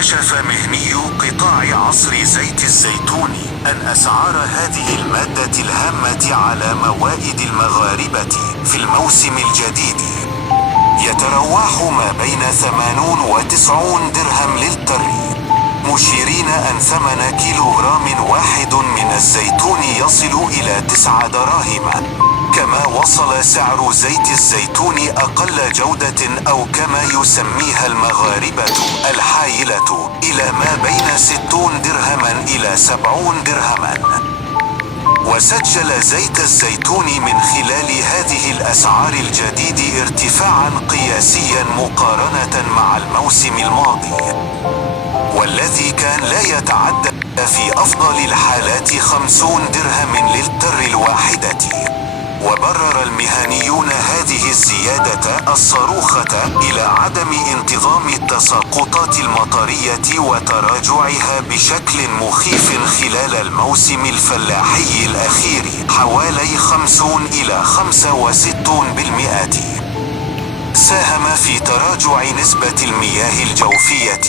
اكتشف مهني قطاع عصر زيت الزيتون أن أسعار هذه المادة الهامة على موائد المغاربة في الموسم الجديد يتراوح ما بين 80 و90 درهم للتر، مشيرين أن ثمن كيلوغرام واحد من الزيتون يصل إلى 9 دراهم. كما وصل سعر زيت الزيتون أقل جودة أو كما يسميها المغاربة الحايلة إلى ما بين 60 درهما إلى 70 درهما. وسجل زيت الزيتون من خلال هذه الأسعار الجديد ارتفاعا قياسيا مقارنة مع الموسم الماضي، والذي كان لا يتعدى في أفضل الحالات 50 درهم للتر الواحدة. وبرر المهنيون هذه الزيادة الصاروخة إلى عدم انتظام التساقطات المطرية وتراجعها بشكل مخيف خلال الموسم الفلاحي الأخير حوالي 50 إلى 65%، ساهم في تراجع نسبة المياه الجوفية،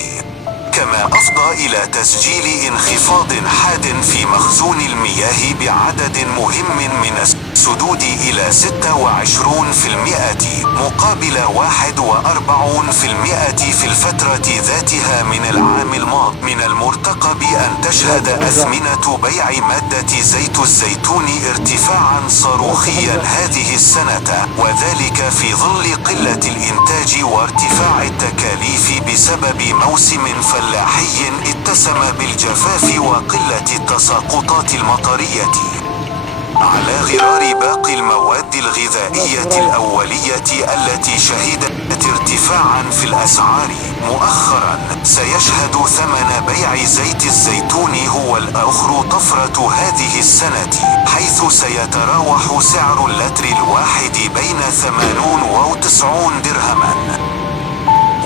كما أفضى إلى تسجيل انخفاض حاد في مخزون المياه بعدد مهم من السدود إلى 26% مقابل 41% في الفترة ذاتها من العام الماضي. من المرتقب أن تشهد أثمنة بيع مادة زيت الزيتون ارتفاعا صاروخيا هذه السنة، وذلك في ظل قلة الإنتاج وارتفاع التكاليف بسبب موسم فلاحي اتسم بالجفاف وقلة التساقطات المطرية، على غرار باقي المواد الغذائية الأولية التي شهدت ارتفاعا في الأسعار. مؤخرا سيشهد ثمن بيع زيت الزيتون هو الآخر طفرة هذه السنة، حيث سيتراوح سعر اللتر الواحد بين 80 و90 درهما.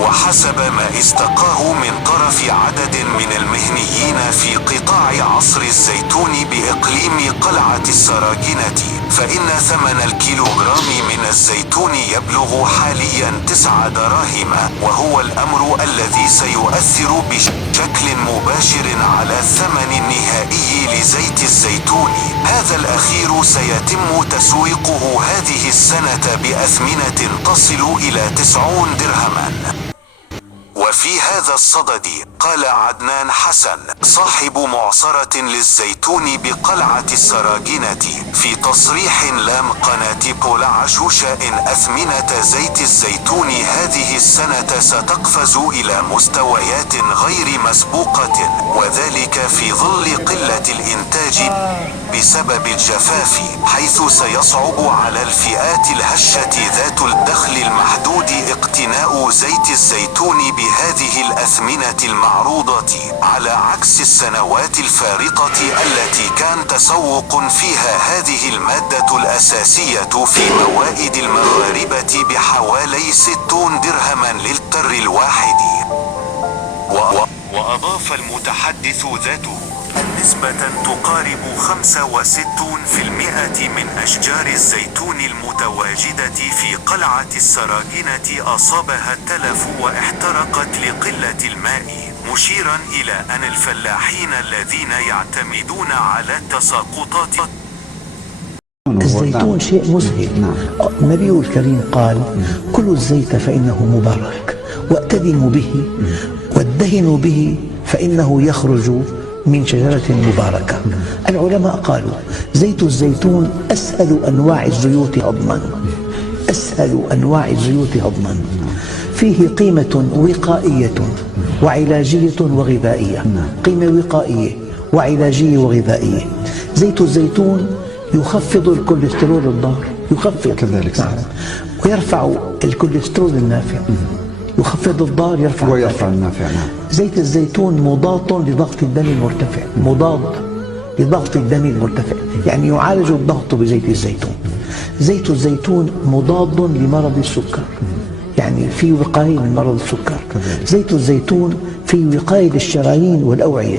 وحسب ما استقاه من طرف عدد من المهنيين في قطاع عصر الزيتون بإقليم قلعة السراجنة، فإن ثمن الكيلوغرام من الزيتون يبلغ حاليا 9 دراهم، وهو الأمر الذي سيؤثر بشكل مباشر على الثمن النهائي لزيت الزيتون. هذا الأخير سيتم تسويقه هذه السنة بأثمنة تصل إلى 90 درهما. وفي هذا الصدد قال عدنان حسن صاحب معصرة للزيتون بقلعة السراجنة في تصريح لام قناة بولعشوش إن أثمنة زيت الزيتون هذه السنة ستقفز إلى مستويات غير مسبوقة، وذلك في ظل قلة الإنتاج بسبب الجفاف، حيث سيصعب على الفئات الهشة ذات الدخل المحدود اقتناء زيت الزيتون بهذه الأثمنة المعروضة، على عكس السنوات الفارطة التي كان تسوق فيها هذه المادة الأساسية في موائد المغاربة بحوالي 60 درهما للتر الواحد. وأضاف المتحدث ذاته نسبة تقارب 65% من أشجار الزيتون المتواجدة في قلعة السراجنة أصابها التلف واحترقت لقلة الماء، مشيرا إلى أن الفلاحين الذين يعتمدون على التساقطات. الزيتون شيء مذهل. النبي الكريم قال: كلوا الزيت فإنه مبارك، واتدموا به وادهنوا به فإنه يخرج من شجرة مباركة. العلماء قالوا: زيت الزيتون أسهل أنواع الزيوت هضما، أسهل أنواع الزيوت هضما، فيه قيمة وقائية وعلاجية وغذائية، قيمة وقائية وعلاجية وغذائية. زيت الزيتون يخفض الكوليسترول الضار، يخفض كذلك، نعم، ويرفع الكوليسترول النافع، يخفض الضار ويرفع النافع. نعم. زيت الزيتون مضاد لضغط الدم المرتفع، مضاد لضغط الدم المرتفع، يعني يعالج الضغط بزيت الزيتون. زيت الزيتون مضاد لمرض السكر، يعني في وقاية من مرض السكر. زيت الزيتون في وقاية للشرايين والأوعية.